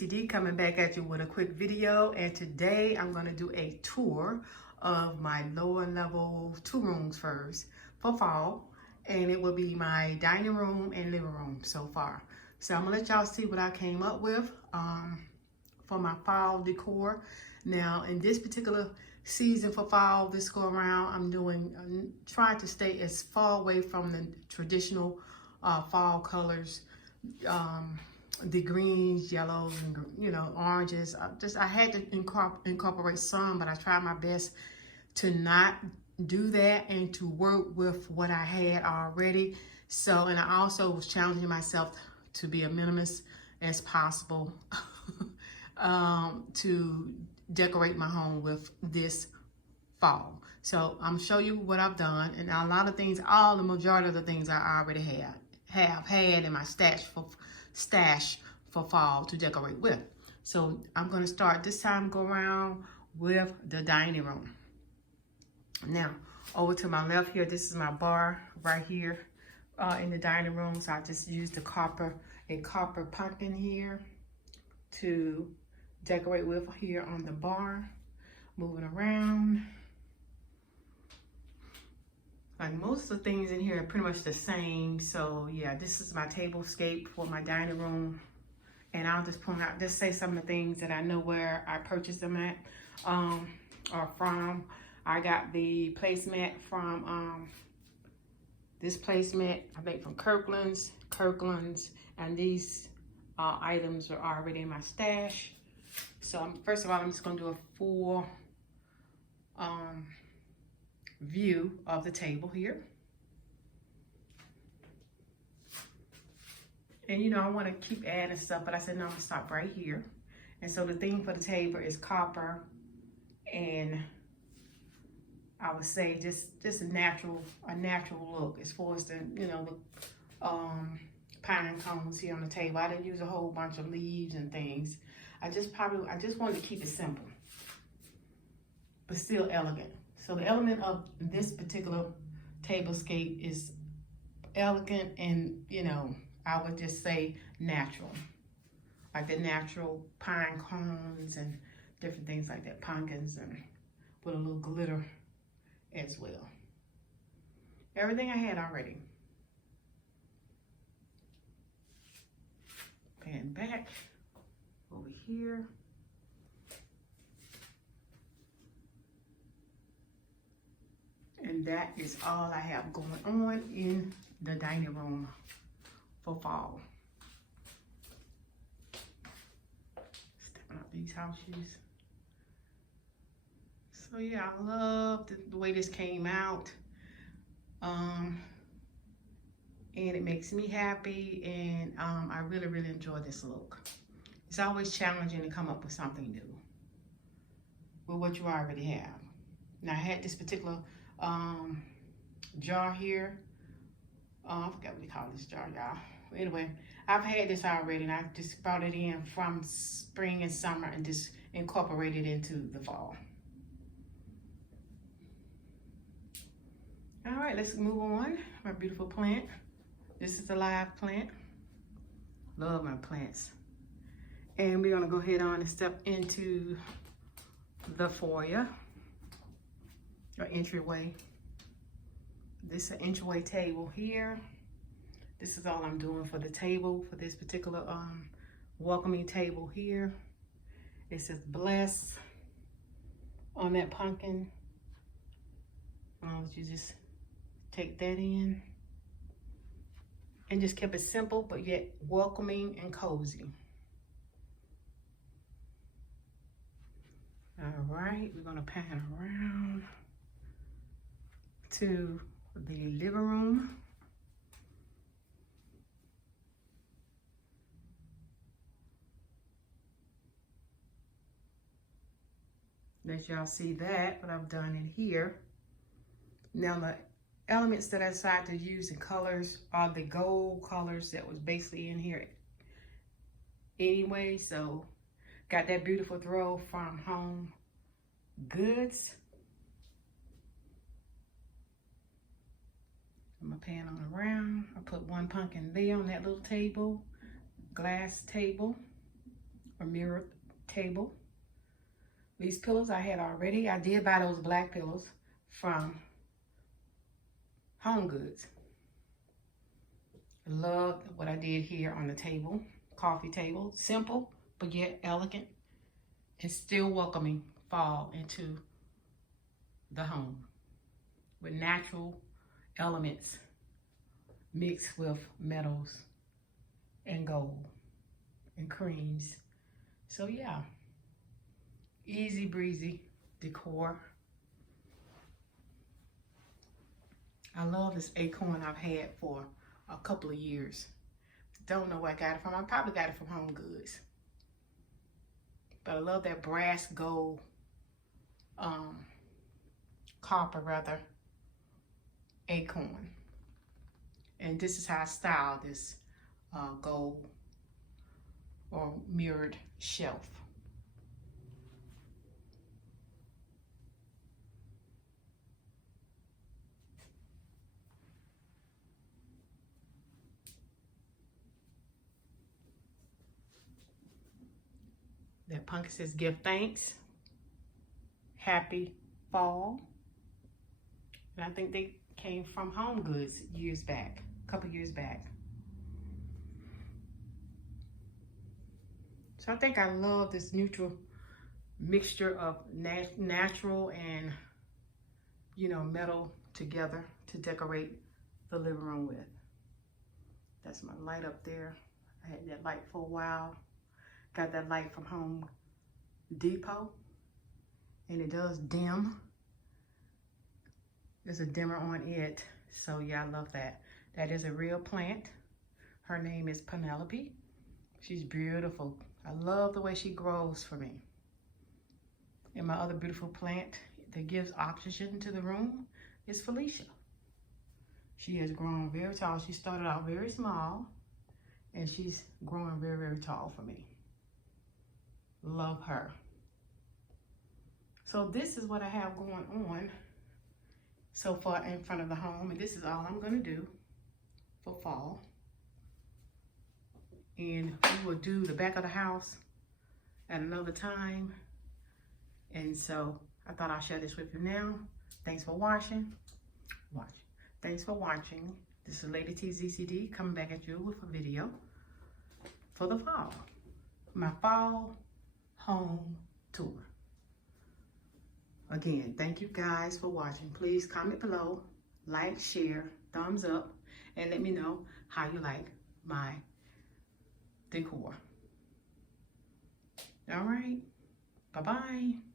Lacey D coming back at you with a quick video, and today I'm going to do a tour of my lower level 2 rooms first for fall, and it will be my dining room and living room so far. So I'm going to let y'all see what I came up with for my fall decor. Now in this particular season for fall this go around, I'm trying to stay as far away from the traditional fall colors, the greens, yellows, and oranges. I had to incorporate some, but I tried my best to not do that and to work with what I had already. So, and I also was challenging myself to be a minimalist as possible to decorate my home with this fall. So I'm show you what I've done, and a lot of things, the majority of the things I already have had in my stash for fall to decorate with. So I'm going to start this time go around with the dining room. Now over to my left here, this is my bar right here in the dining room. So I just used a copper pumpkin here to decorate with here on the bar. Moving around. Like most of the things in here are pretty much the same. So yeah, this is my table scape for my dining room. And I'll just point out, just say some of the things that I know where I purchased them at or from. I got the placemat from this placemat I made from Kirkland's, and these items are already in my stash. So first of all, I'm just gonna do a full view of the table here. And I want to keep adding stuff, but I said no, I'm gonna stop right here. And so the theme for the table is copper, and I would say just a natural look as far as the pine cones here on the table. I didn't use a whole bunch of leaves and things. I just wanted to keep it simple, but still elegant. So the element of this particular tablescape is elegant and, I would just say natural. Like the natural pine cones and different things like that, pumpkins, and with a little glitter as well. Everything I had already. Pan back over here. And that is all I have going on in the dining room for fall. Stepping up these house shoes. So yeah, I love the way this came out. And it makes me happy, and I really, really enjoy this look. It's always challenging to come up with something new with what you already have. Now I had this particular jar here. I forgot what you call this jar, y'all. Anyway, I've had this already, and I just brought it in from spring and summer and just incorporated it into the fall. All right, let's move on. My beautiful plant. This is a live plant. Love my plants. And we're gonna go ahead on and step into the foyer, or entryway. This is an entryway table here. This is all I'm doing for the table, for this particular welcoming table here. It says bless on that pumpkin. You just take that in. And just kept it simple, but yet welcoming and cozy. All right, we're gonna pan around to the living room. Let y'all see that, what I've done in here. Now the elements that I decided to use in colors are the gold colors that was basically in here anyway. So got that beautiful throw from Home Goods. I'm gonna pan on around. I put one pumpkin there on that little table, glass table a mirror table. These pillows I had already. I did buy those black pillows from Home Goods. I love what I did here on the table, coffee table. Simple, but yet elegant and still welcoming fall into the home with natural elements mixed with metals and gold and creams. So yeah, easy breezy decor. I love this acorn I've had for a couple of years. Don't know where I got it from. I probably got it from Home Goods. But I love that brass gold, copper rather, acorn. And this is how I style this gold or mirrored shelf. That pumpkin says, give thanks, happy fall. And I think they came from Home Goods years back, a couple years back. So I think I love this neutral mixture of natural and, you know, metal together to decorate the living room with. That's my light up there. I had that light for a while. Got that light from Home Depot, and it does dim. There's a dimmer on it, so yeah, I love that. That is a real plant. Her name is Penelope. She's beautiful. I love the way she grows for me. And my other beautiful plant that gives oxygen to the room is Felicia. She has grown very tall. She started out very small, and she's growing very, very tall for me. Love her. So this is what I have going on so far in front of the home, and this is all I'm going to do for fall. And we will do the back of the house at another time. And so I thought I'll share this with you now. Thanks for watching. Thanks for watching. This is Lady T ZCD coming back at you with a video for the fall. My fall home tour. Again, thank you guys for watching. Please comment below, like, share, thumbs up, and let me know how you like my decor. All right, bye-bye.